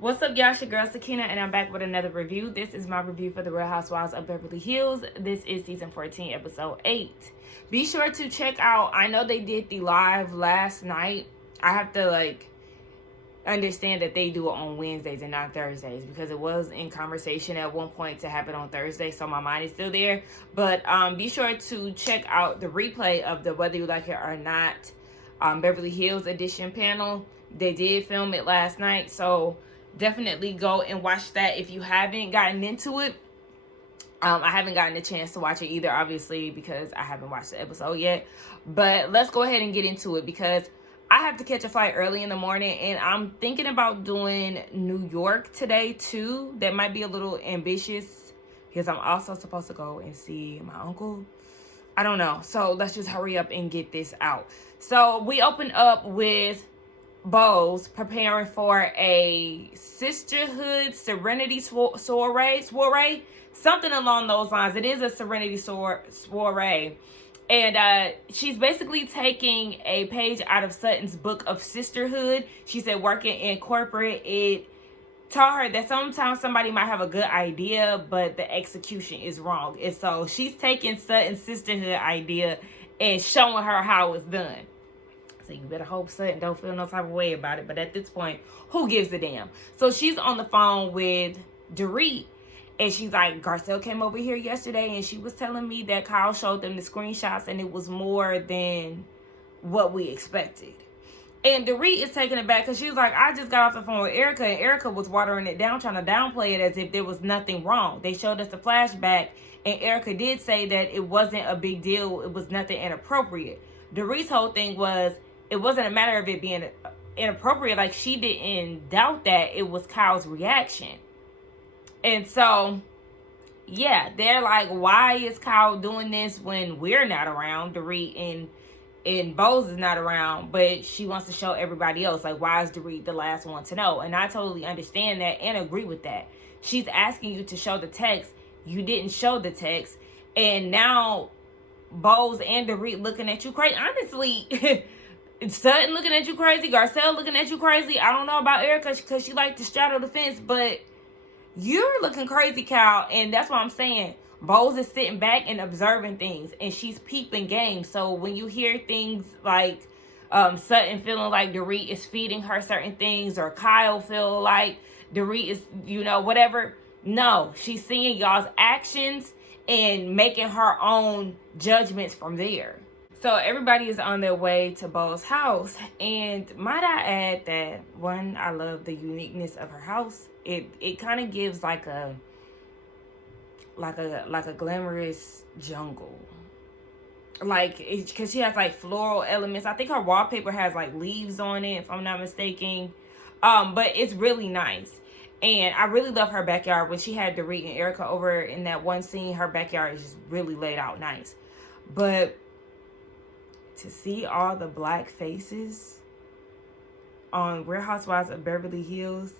What's up, y'all? It's your girl Sakina, and I'm back with another review. This is my review for the Real Housewives of Beverly Hills. This is season 14, episode 8. Be sure to check out, I know they did the live last night. I have to understand that they do it on Wednesdays and not Thursdays, because it was in conversation at one point to happen on Thursday, so my mind is still there. But be sure to check out the replay of the Whether You Like It or Not Beverly Hills edition panel. They did film it last night, so definitely go and watch that if you haven't gotten into it. I haven't gotten a chance to watch it either, obviously, because I haven't watched the episode yet. But let's go ahead and get into it, because I have to catch a flight early in the morning, and I'm thinking about doing New York today too. That might be a little ambitious, because I'm also supposed to go and see my uncle. I don't know. So let's just hurry up and get this out. So we open up with Bose preparing for a sisterhood serenity soiree, something along those lines. It is a serenity soiree, and she's basically taking a page out of Sutton's book of sisterhood. She said working in corporate, it taught her that sometimes somebody might have a good idea, but the execution is wrong. And so she's taking Sutton's sisterhood idea and showing her how it's done. So you better hope Sutton don't feel no type of way about it. But at this point, who gives a damn? So she's on the phone with Dorit, and she's like, Garcelle came over here yesterday, and she was telling me that Kyle showed them the screenshots, and it was more than what we expected. And Dorit is taking it back, because she was like, I just got off the phone with Erica, and Erica was watering it down, trying to downplay it as if there was nothing wrong. They showed us the flashback, and Erica did say that it wasn't a big deal. It was nothing inappropriate. Dorit's whole thing was, it wasn't a matter of it being inappropriate. Like, she didn't doubt that. It was Kyle's reaction. And so, yeah, they're like, why is Kyle doing this when we're not around? Dorit and Bose is not around, but she wants to show everybody else. Like, why is Dorit the last one to know? And I totally understand that and agree with that. She's asking you to show the text. You didn't show the text. And now Bose and Dorit looking at you crazy. Honestly, Sutton looking at you crazy. Garcelle looking at you crazy. I don't know about Erica, because she like to straddle the fence, but you're looking crazy, Kyle. And that's what I'm saying. Bose is sitting back and observing things, and she's peeping game. So when you hear things like Sutton feeling like Dorit is feeding her certain things, or Kyle feel like Dorit is, whatever. No, she's seeing y'all's actions and making her own judgments from there. So everybody is on their way to Bo's house, and might I add that, one, I love the uniqueness of her house. It kind of gives like a glamorous jungle, because she has like floral elements. I think her wallpaper has like leaves on it, if I'm not mistaken. But it's really nice, and I really love her backyard. When she had Dorit and Erica over in that one scene, her backyard is just really laid out nice. But to see all the black faces on Real Housewives of Beverly Hills,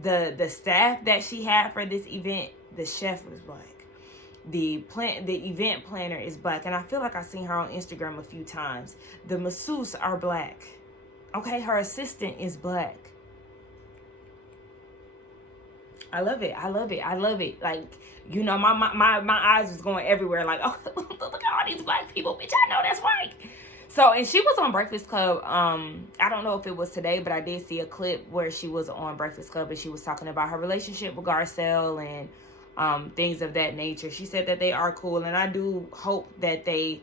the staff that she had for this event, the chef was black, the event planner is black, and I feel like I've seen her on Instagram a few times. The masseuse are black. Okay, her assistant is black. I love it. I love it. I love it. Like, my eyes was going everywhere. Like, oh, look at all these black people. Bitch, I know that's right. So, and she was on Breakfast Club. I don't know if it was today, but I did see a clip where she was on Breakfast Club, and she was talking about her relationship with Garcelle and things of that nature. She said that they are cool, and I do hope that they,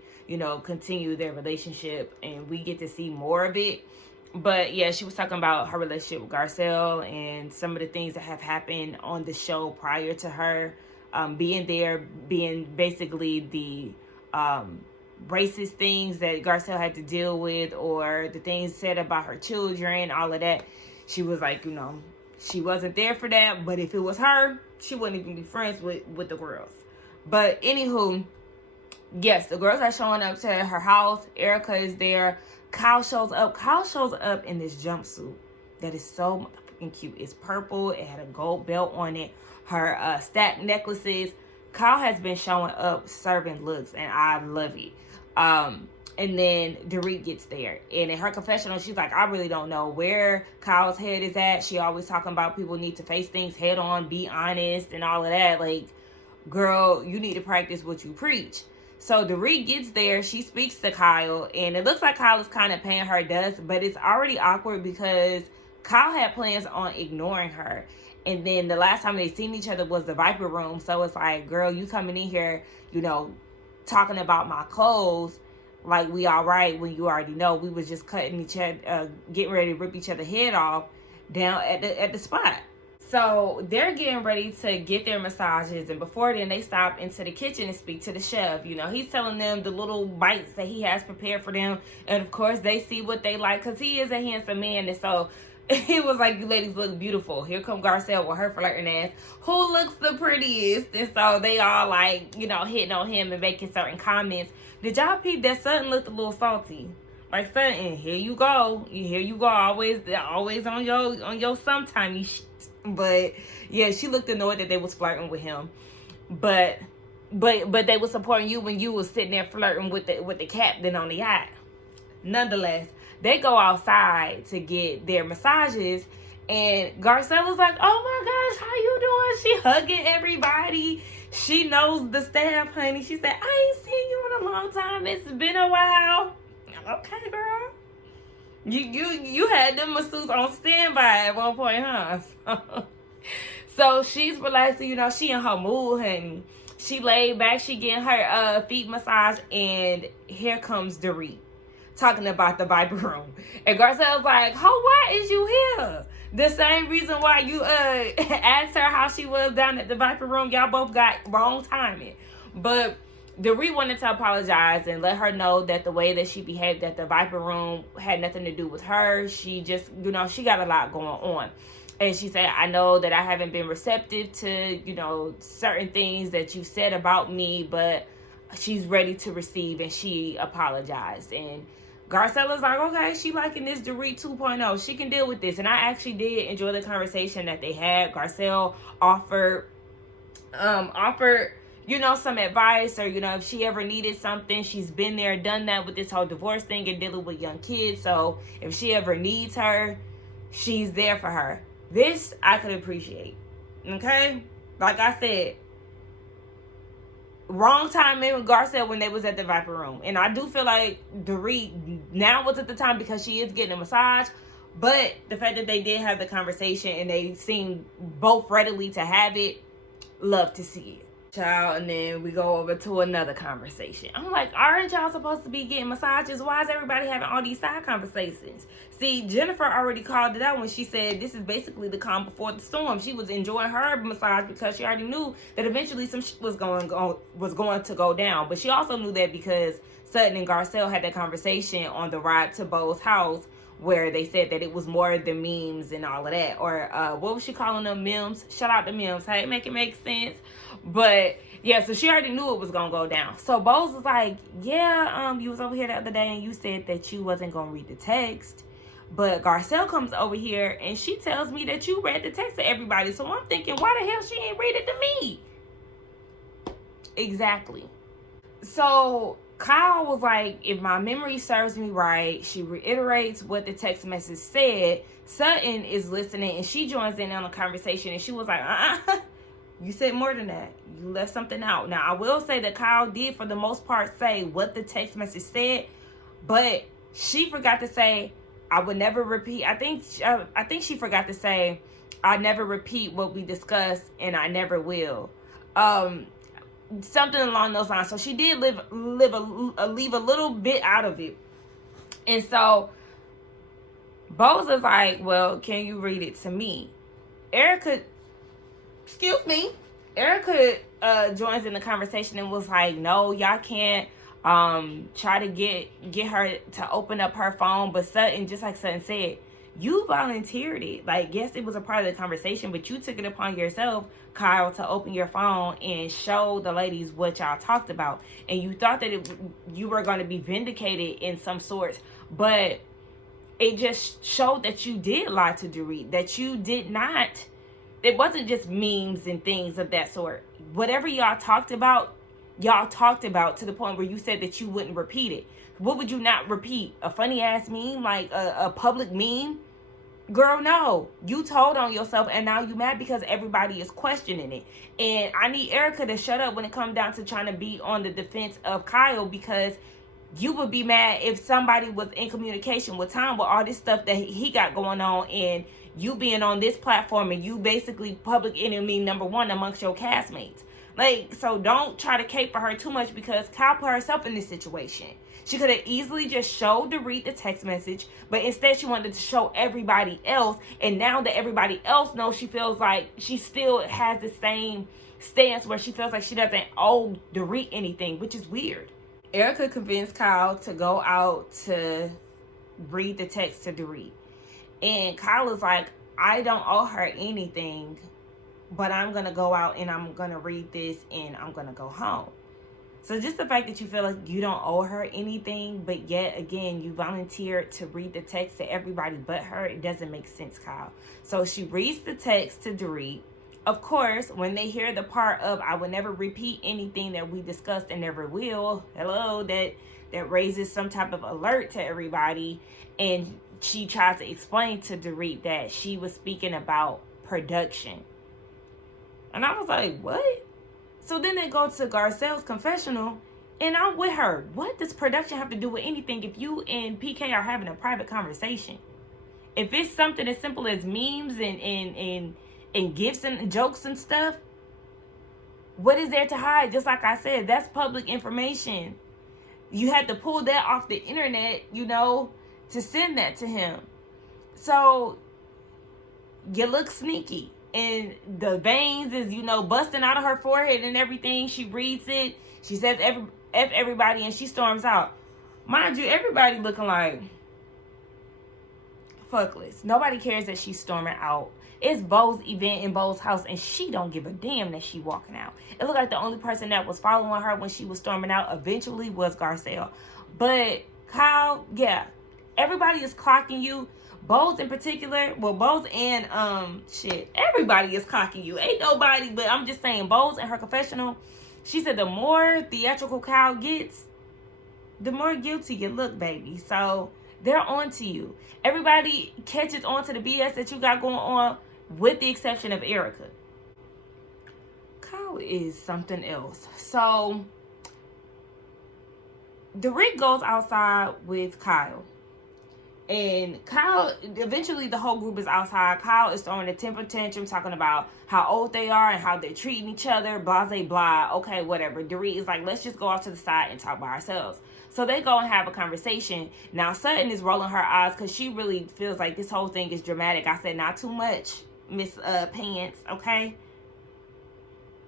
continue their relationship and we get to see more of it. But yeah, she was talking about her relationship with Garcelle and some of the things that have happened on the show prior to her being there, being basically the racist things that Garcelle had to deal with, or the things said about her children, all of that. She was like, she wasn't there for that, but if it was her, she wouldn't even be friends with the girls. But anywho, yes, the girls are showing up to her house. Erica is there. Kyle shows up. Kyle shows up in this jumpsuit that is so motherfucking cute. It's purple. It had a gold belt on it. Her stacked necklaces. Kyle has been showing up serving looks, and I love it. And then Dorit gets there. And in her confessional, she's like, I really don't know where Kyle's head is at. She always talking about people need to face things head on, be honest, and all of that. Like, girl, you need to practice what you preach. So Dorit gets there. She speaks to Kyle. And it looks like Kyle is kind of paying her dust. But it's already awkward because Kyle had plans on ignoring her. And then the last time they seen each other was the Viper Room. So it's like, girl, you coming in here, you know, talking about my clothes like we all right when you already know we was just cutting each other, getting ready to rip each other head off down at the spot. So they're getting ready to get their massages, and before then they stop into the kitchen and speak to the chef. You know, he's telling them the little bites that he has prepared for them, and of course they see what they like because he is a handsome man. And so he was like, you ladies look beautiful. Here come Garcelle with her flirting ass. Who looks the prettiest? And so they all like, you know, hitting on him and making certain comments. Did y'all peep that Sutton looked a little salty? Like, Sutton, here you go. Here you go. Always on your sometime you shit. But yeah, she looked annoyed that they was flirting with him. But they was supporting you when you was sitting there flirting with the captain on the yacht. Nonetheless, they go outside to get their massages, and Garcelle was like, oh my gosh, how you doing? She hugging everybody. She knows the staff, honey. She said, I ain't seen you in a long time. It's been a while. Okay, girl. You had them masseuse on standby at one point, huh? So she's relaxing, you know, she in her mood, honey. She laid back, she getting her feet massaged, and here comes Dorit talking about the Viper Room. And Garcelle's like, why is you here? The same reason why you asked her how she was down at the Viper Room. Y'all both got wrong timing. But Dorit wanted to apologize and let her know that the way that she behaved at the Viper Room had nothing to do with her. She just, you know, she got a lot going on. And she said, I know that I haven't been receptive to, you know, certain things that you said about me, but she's ready to receive, and she apologized. And Garcella's like, okay, she liking this Dorit 2.0. She can deal with this. And I actually did enjoy the conversation that they had. Garcelle offered, you know, some advice, or, you know, if she ever needed something, she's been there, done that with this whole divorce thing and dealing with young kids. So if she ever needs her, she's there for her. This I could appreciate. Okay? Like I said, wrong timing with Garcelle when they was at the Viper Room. And I do feel like Dorit now was at the time because she is getting a massage. But the fact that they did have the conversation and they seemed both readily to have it, love to see it. Child, and then we go over to another conversation. I'm like, aren't y'all supposed to be getting massages? Why is everybody having all these side conversations? See, Jennifer already called it out when she said this is basically the calm before the storm. She was enjoying her massage because she already knew that eventually some shit was going to go down. But she also knew that because Sutton and Garcelle had that conversation on the ride to Bo's house, where they said that it was more the memes and all of that. Or what was she calling them? Memes. Shout out to memes. Hey, make it make sense. But yeah, so she already knew it was gonna go down. So Bo's was like, yeah, you was over here the other day and you said that you wasn't gonna read the text. But Garcelle comes over here and she tells me that you read the text to everybody. So I'm thinking, why the hell she ain't read it to me? Exactly. So Kyle was like, if my memory serves me right, she reiterates what the text message said. Sutton is listening and she joins in on the conversation, and she was like, you said more than that. You left something out. Now, I will say that Kyle did, for the most part, say what the text message said, but she forgot to say, I would never repeat. I think she forgot to say, I never repeat what we discussed, and I never will. Something along those lines. So she did leave a little bit out of it. And so Bo's is like, well, can you read it to me? Erica joins in the conversation and was like, no, y'all can't try to get her to open up her phone. But Sutton, just like Sutton said, you volunteered it. Like, yes, it was a part of the conversation, but you took it upon yourself, Kyle, to open your phone and show the ladies what y'all talked about. And you thought that you were going to be vindicated in some sorts, but it just showed that you did lie to Dorit, that you did not. It wasn't just memes and things of that sort. Whatever y'all talked about, y'all talked about to the point where you said that you wouldn't repeat it. What would you not repeat? A funny ass meme, like a public meme? Girl, no. You told on yourself, and now you mad because everybody is questioning it. And I need Erica to shut up when it comes down to trying to be on the defense of Kyle, because you would be mad if somebody was in communication with Tom with all this stuff that he got going on, and you being on this platform and you basically public enemy number one amongst your castmates. Like, so don't try to cape for her too much, because Kyle put herself in this situation. She could have easily just showed Dorit the text message, but instead she wanted to show everybody else. And now that everybody else knows, she feels like she still has the same stance where she feels like she doesn't owe Dorit anything, which is weird. Erica convinced Kyle to go out to read the text to Dorit. And Kyle is like, I don't owe her anything, but I'm going to go out and I'm going to read this and I'm going to go home. So just the fact that you feel like you don't owe her anything, but yet again, you volunteered to read the text to everybody but her, it doesn't make sense, Kyle. So she reads the text to Dorit. Of course, when they hear the part of, I will never repeat anything that we discussed and never will, hello, that raises some type of alert to everybody. And she tries to explain to Dorit that she was speaking about production. And I was like, what? So then they go to Garcelle's confessional, and I'm with her. What does production have to do with anything if you and PK are having a private conversation? If it's something as simple as memes and gifts and jokes and stuff, what is there to hide? Just like I said, that's public information. You had to pull that off the internet, to send that to him. So you look sneaky. And the veins is, busting out of her forehead and everything. She reads it. She says, F everybody, and she storms out. Mind you, everybody looking like fuckless. Nobody cares that she's storming out. It's Bo's event in Bo's house, and she don't give a damn that she walking out. It looked like the only person that was following her when she was storming out eventually was Garcelle. But Kyle, yeah, everybody is clocking you. Bo's in particular, well, Bo's and, everybody is clocking you. Ain't nobody, but I'm just saying, Bo's in her confessional, she said the more theatrical Kyle gets, the more guilty you look, baby. So they're on to you. Everybody catches on to the BS that you got going on, with the exception of Erica. Kyle is something else. So Dorit goes outside with Kyle. And Kyle, eventually the whole group is outside. Kyle is throwing a temper tantrum, talking about how old they are and how they're treating each other, blah, blah, blah. Okay, whatever. Dorit is like, let's just go off to the side and talk by ourselves. So they go and have a conversation. Now, Sutton is rolling her eyes because she really feels like this whole thing is dramatic. I said, not too much, Miss Pants, okay?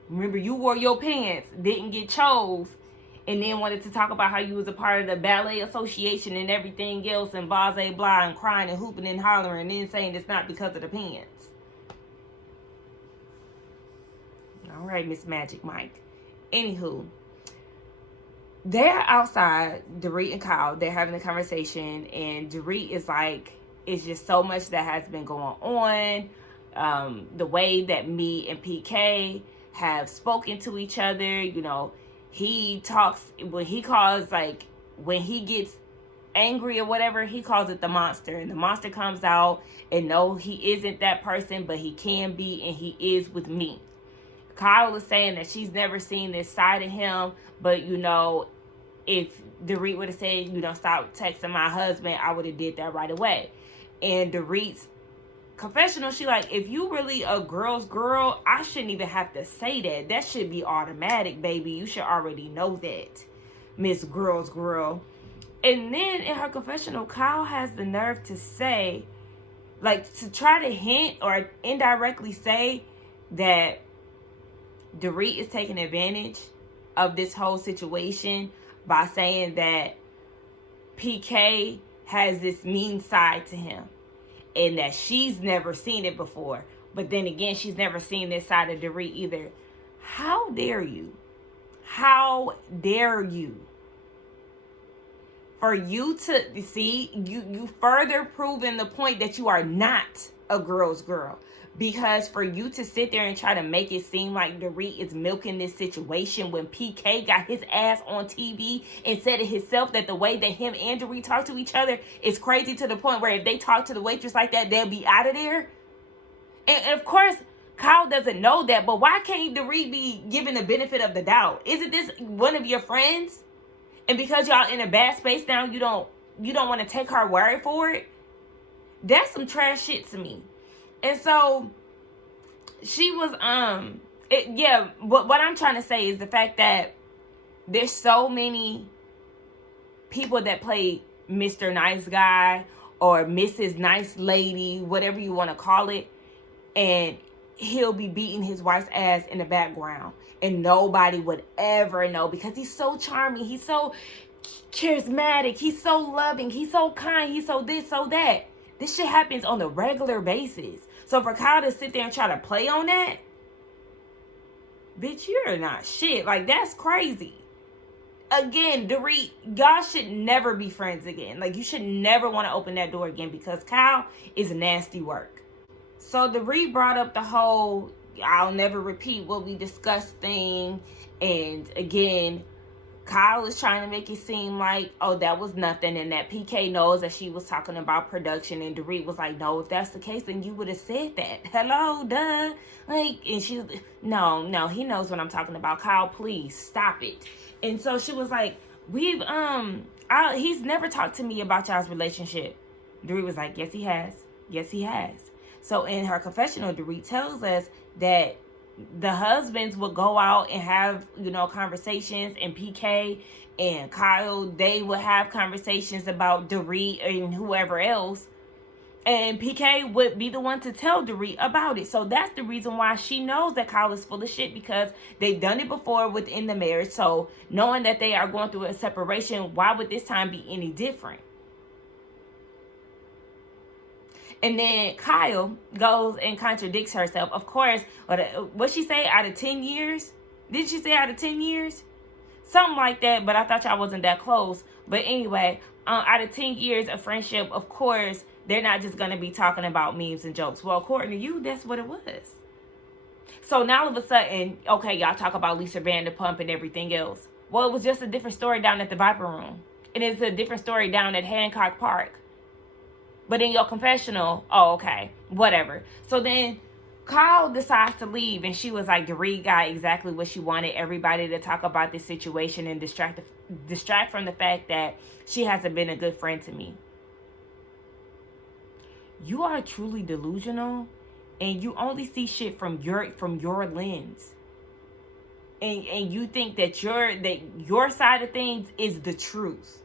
Remember, you wore your pants, didn't get chose, and then wanted to talk about how you was a part of the ballet association and everything else and blah, blah, blah, and crying and hooping and hollering and then saying it's not because of the pants. All right, Miss Magic Mike. Anywho, they're outside, Dorit and Kyle. They're having a conversation, and Dorit is like, it's just so much that has been going on. The way that me and PK have spoken to each other, he talks, when he gets angry or whatever, he calls it the monster. And the monster comes out, and no, he isn't that person, but he can be, and he is with me. Kyle was saying that she's never seen this side of him, but, if Dorit would have said, stop texting my husband, I would have did that right away. And Dorit's confessional, she like, if you really a girl's girl, I shouldn't even have to say that. That should be automatic, baby. You should already know that, Miss Girl's Girl. And then in her confessional, Kyle has the nerve to say, to try to hint or indirectly say that Dorit is taking advantage of this whole situation by saying that PK has this mean side to him and that she's never seen it before. But then again, she's never seen this side of Dorit either. How dare you? How dare you? For you to see, you further proving the point that you are not a girl's girl. Because for you to sit there and try to make it seem like Dorit is milking this situation when PK got his ass on TV and said it himself that the way that him and Dorit talk to each other is crazy to the point where if they talk to the waitress like that, they'll be out of there. And of course, Kyle doesn't know that, but why can't Dorit be given the benefit of the doubt? Isn't this one of your friends? And because y'all in a bad space now, you don't want to take her word for it? That's some trash shit to me. And so she was what I'm trying to say is the fact that there's so many people that play Mr. Nice Guy or Mrs. Nice Lady, whatever you want to call it, and he'll be beating his wife's ass in the background and nobody would ever know because he's so charming, he's so charismatic, he's so loving, he's so kind, he's so this, so that. This shit happens on a regular basis. So for Kyle to sit there and try to play on that, bitch, you're not shit. Like, that's crazy. Again, Dorit, y'all should never be friends again. Like, you should never want to open that door again because Kyle is nasty work. So Dorit brought up the whole I'll never repeat what we discussed thing. And again, Kyle is trying to make it seem like, oh, that was nothing, and that PK knows that she was talking about production, and Dorit was like, no, if that's the case, then you would have said that. Hello, duh. Like, and she, no, he knows what I'm talking about. Kyle, please, stop it. And so she was like, he's never talked to me about y'all's relationship. Dorit was like, yes, he has. Yes, he has. So in her confessional, Dorit tells us that the husbands would go out and have, conversations, and PK and Kyle, they would have conversations about Dorit and whoever else. And PK would be the one to tell Dorit about it. So that's the reason why she knows that Kyle is full of shit, because they've done it before within the marriage. So knowing that they are going through a separation, why would this time be any different? And then Kyle goes and contradicts herself. Of course, what she say, out of 10 years? Did she say out of 10 years? Something like that, but I thought y'all wasn't that close. But anyway, out of 10 years of friendship, of course, they're not just going to be talking about memes and jokes. Well, according to you, that's what it was. So now all of a sudden, okay, y'all talk about Lisa Vanderpump and everything else. Well, it was just a different story down at the Viper Room. And it's a different story down at Hancock Park. But in your confessional, oh, okay, whatever. So then Kyle decides to leave, and she was like, Dorit got exactly what she wanted, everybody to talk about this situation and distract from the fact that she hasn't been a good friend to me. You are truly delusional, and you only see shit from your lens. And you think that your side of things is the truth.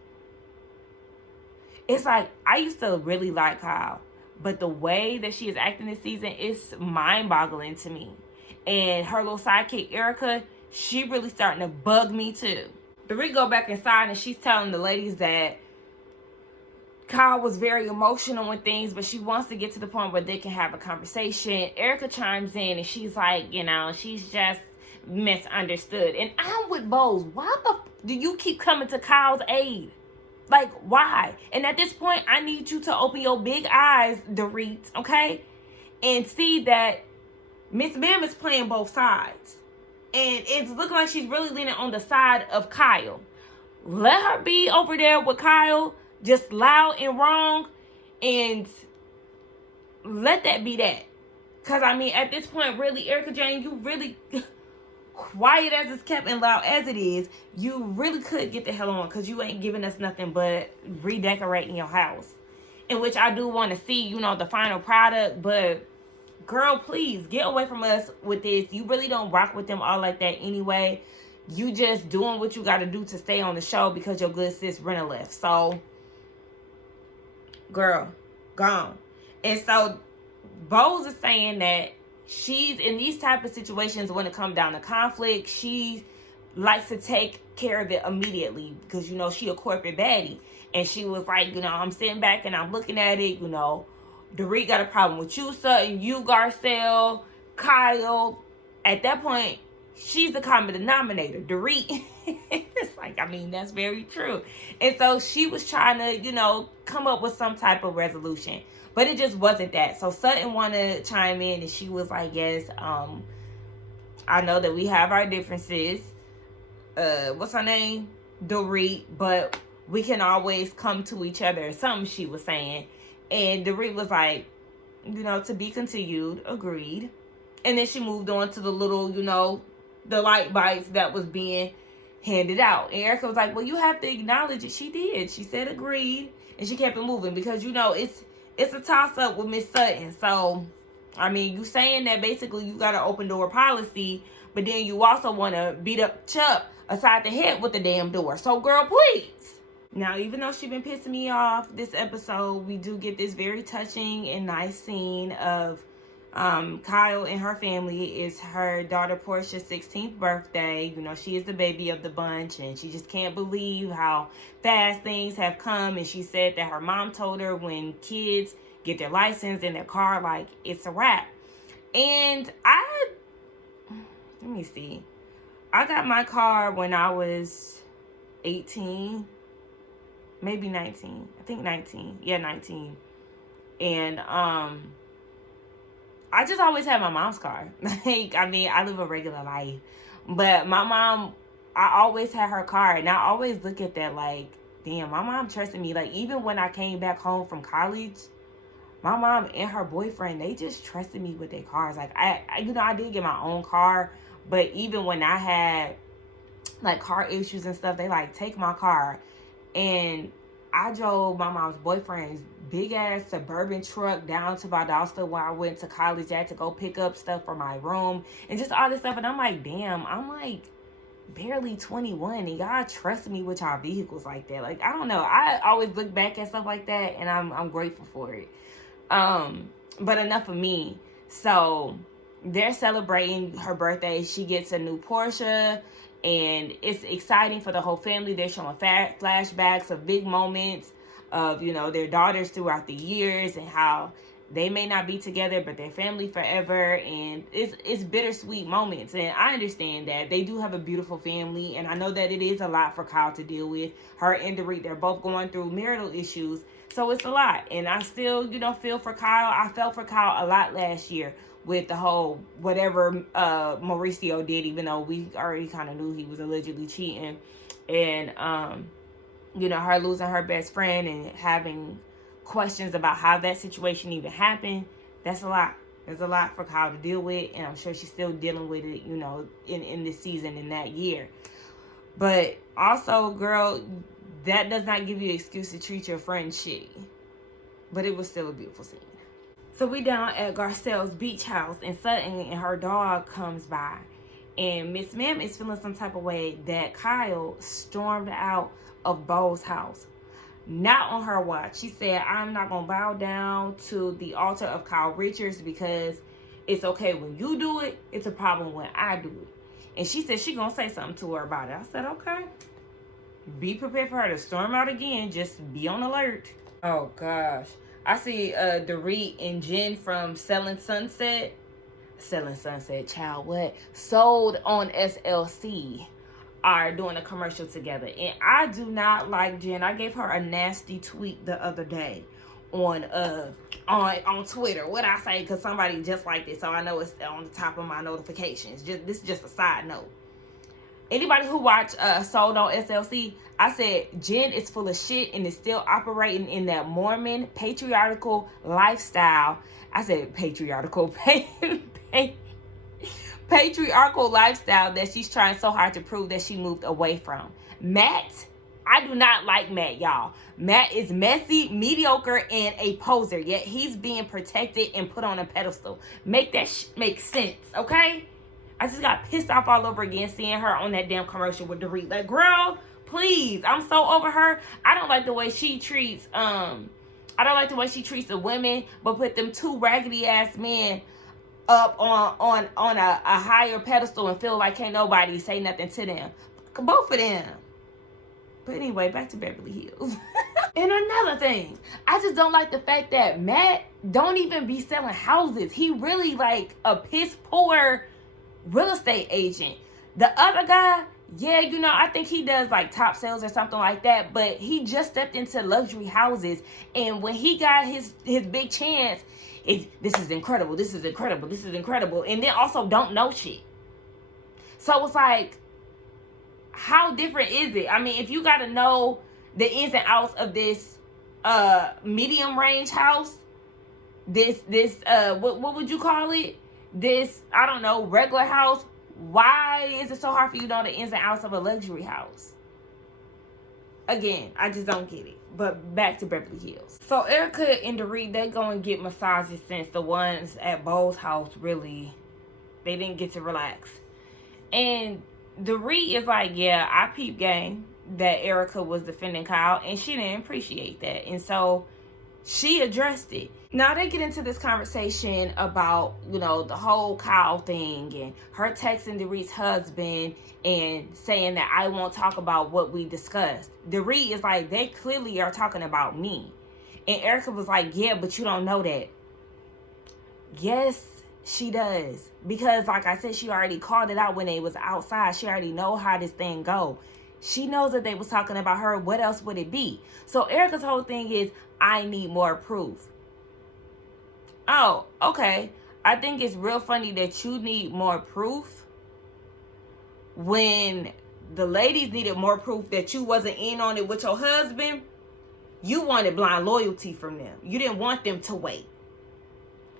It's like, I used to really like Kyle, but the way that she is acting this season is mind-boggling to me. And her little sidekick, Erica, she really starting to bug me too. Dorit go back inside and she's telling the ladies that Kyle was very emotional and things, but she wants to get to the point where they can have a conversation. Erica chimes in and she's like, she's just misunderstood. And I'm with Bose. Why do you keep coming to Kyle's aid? Like, why? And at this point, I need you to open your big eyes, Dorit, okay? And see that Miss Bam is playing both sides. And it's looking like she's really leaning on the side of Kyle. Let her be over there with Kyle, just loud and wrong, and let that be that. Because, at this point, really, Erica Jane, you really... quiet as it's kept and loud as it is, you really could get the hell on, because you ain't giving us nothing but redecorating your house. In which I do want to see, the final product, but girl, please get away from us with this. You really don't rock with them all like that anyway. You just doing what you got to do to stay on the show because your good sis Brenna left. So, girl, gone. And so, Bose is saying that she's in these type of situations when it comes down to conflict, she likes to take care of it immediately because, she a corporate baddie. And she was like, I'm sitting back and I'm looking at it, Dorit got a problem with you, Sutton, you, Garcelle, Kyle. At that point, she's the common denominator. Dorit, it's like, that's very true. And so she was trying to, come up with some type of resolution. But it just wasn't that. So Sutton wanted to chime in, and she was like, yes, I know that we have our differences. What's her name? Dorit, but we can always come to each other. Something she was saying. And Dorit was like, to be continued, agreed. And then she moved on to the little, the light bites that was being handed out. And Erica was like, well, you have to acknowledge it. She did. She said agreed. And she kept it moving because, it's a toss-up with Miss Sutton. So, you saying that basically you got an open door policy, but then you also want to beat up Chuck aside the head with the damn door. So, girl, please. Now, even though she's been pissing me off this episode, we do get this very touching and nice scene of Kyle and her family. Is her daughter Portia's 16th birthday. She is the baby of the bunch, and she just can't believe how fast things have come. And she said that her mom told her when kids get their license in their car, like, it's a wrap. And let me see. I got my car when I was 18, maybe 19. I think 19. Yeah, 19. And I just always had my mom's car. I live a regular life. But my mom, I always had her car. And I always look at that like, damn, my mom trusted me. Like, even when I came back home from college, my mom and her boyfriend, they just trusted me with their cars. Like, I did get my own car. But even when I had, like, car issues and stuff, they, like, take my car. And I drove my mom's boyfriend's big-ass Suburban truck down to Valdosta where I went to college at to go pick up stuff for my room. And just all this stuff. And I'm like, damn, I'm, like, barely 21. And y'all trust me with y'all vehicles like that. Like, I don't know. I always look back at stuff like that, and I'm grateful for it. But enough of me. So they're celebrating her birthday. She gets a new Porsche, and it's exciting for the whole family. They're showing flashbacks of big moments of, their daughters throughout the years and how they may not be together, but they're family forever. And it's bittersweet moments. And I understand that they do have a beautiful family. And I know that it is a lot for Kyle to deal with. Her and Dorit, they're both going through marital issues. So it's a lot. And I still, feel for Kyle. I felt for Kyle a lot last year with the whole whatever Mauricio did, even though we already kind of knew he was allegedly cheating. And, her losing her best friend and having questions about how that situation even happened. That's a lot. There's a lot for Kyle to deal with. And I'm sure she's still dealing with it, in this season, in that year. But also, girl, that does not give you an excuse to treat your friend shitty. But it was still a beautiful scene. So we down at Garcelle's beach house, and Sutton and her dog comes by. And Miss Ma'am is feeling some type of way that Kyle stormed out of Beau's house. Not on her watch. She said, I'm not going to bow down to the altar of Kyle Richards because it's okay when you do it. It's a problem when I do it. And she said she going to say something to her about it. I said, okay. Be prepared for her to storm out again. Just be on alert. Oh, gosh. I see Dorit and Jen from Selling Sunset, child, what? Sold on SLC are doing a commercial together. And I do not like Jen. I gave her a nasty tweet the other day on Twitter. What I say, because somebody just liked it, so I know it's on the top of my notifications. This is just a side note. Anybody who watched Sold on SLC, I said Jen is full of shit and is still operating in that Mormon patriarchal lifestyle. I said patriarchal lifestyle that she's trying so hard to prove that she moved away from. Matt, I do not like Matt, y'all. Matt is messy, mediocre, and a poser, yet he's being protected and put on a pedestal. Make that make sense, okay? I just got pissed off all over again seeing her on that damn commercial with Dorit. Like, girl, please. I'm so over her. I don't like the way she treats the women, but put them two raggedy ass men up on a higher pedestal and feel like can't nobody say nothing to them. Both of them. But anyway, back to Beverly Hills. And another thing, I just don't like the fact that Matt don't even be selling houses. He really like a piss poor real estate agent. The other guy, yeah, you know, I think he does like top sales or something like that, but he just stepped into luxury houses, and when he got his big chance, this is incredible, this is incredible, this is incredible, and then also don't know shit. So it's like, how different is it? I mean, if you got to know the ins and outs of this medium range house, this what would you call it? This, I don't know, regular house. Why is it so hard for you to know the ins and outs of a luxury house? Again, I just don't get it. But back to Beverly Hills. So Erica and Dorit, they go and get massages since the ones at Bo's house really, they didn't get to relax. And Dorit is like, yeah, I peep game that Erica was defending Kyle, and she didn't appreciate that. And so she addressed it. Now they get into this conversation about, you know, the whole Kyle thing and her texting Dorit's husband and saying that I won't talk about what we discussed. Dorit is like, they clearly are talking about me. And Erica was like, yeah, but you don't know that. Yes, she does. Because like I said, she already called it out when they was outside. She already know how this thing go. She knows that they was talking about her. What else would it be? So Erica's whole thing is, I need more proof. Oh, okay. I think it's real funny that you need more proof when the ladies needed more proof that you wasn't in on it with your husband. You wanted blind loyalty from them. You didn't want them to wait.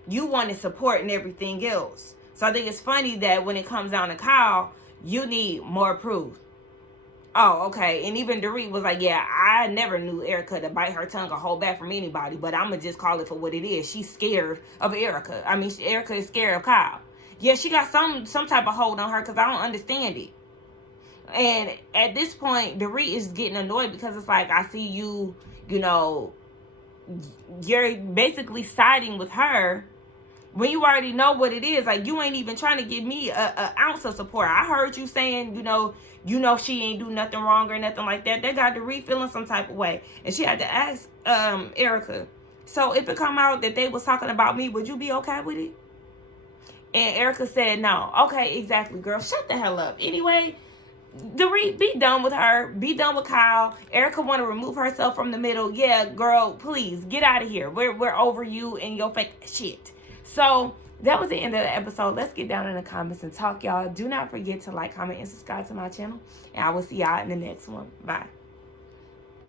You wanted support and everything else. So I think it's funny that when it comes down to Kyle, you need more proof. Oh, okay. And even Dorit was like, yeah, I never knew Erica to bite her tongue or hold back from anybody, but I'm going to just call it for what it is. She's scared of Erica. I mean, Erica is scared of Kyle. Yeah, she got some type of hold on her because I don't understand it. And at this point, Dorit is getting annoyed because it's like, I see you, you know, you're basically siding with her when you already know what it is. Like, you ain't even trying to give me an ounce of support. I heard you saying, you know she ain't do nothing wrong or nothing like that. That got Dorit feeling some type of way. And she had to ask Erica, so if it come out that they was talking about me, would you be okay with it? And Erica said no. Okay, exactly, girl. Shut the hell up. Anyway, Dorit, be done with her. Be done with Kyle. Erica want to remove herself from the middle. Yeah, girl, please, get out of here. We're over you and your fake shit. So that was the end of the episode. Let's get down in the comments and talk, y'all. Do not forget to like, comment, and subscribe to my channel. And I will see y'all in the next one. Bye.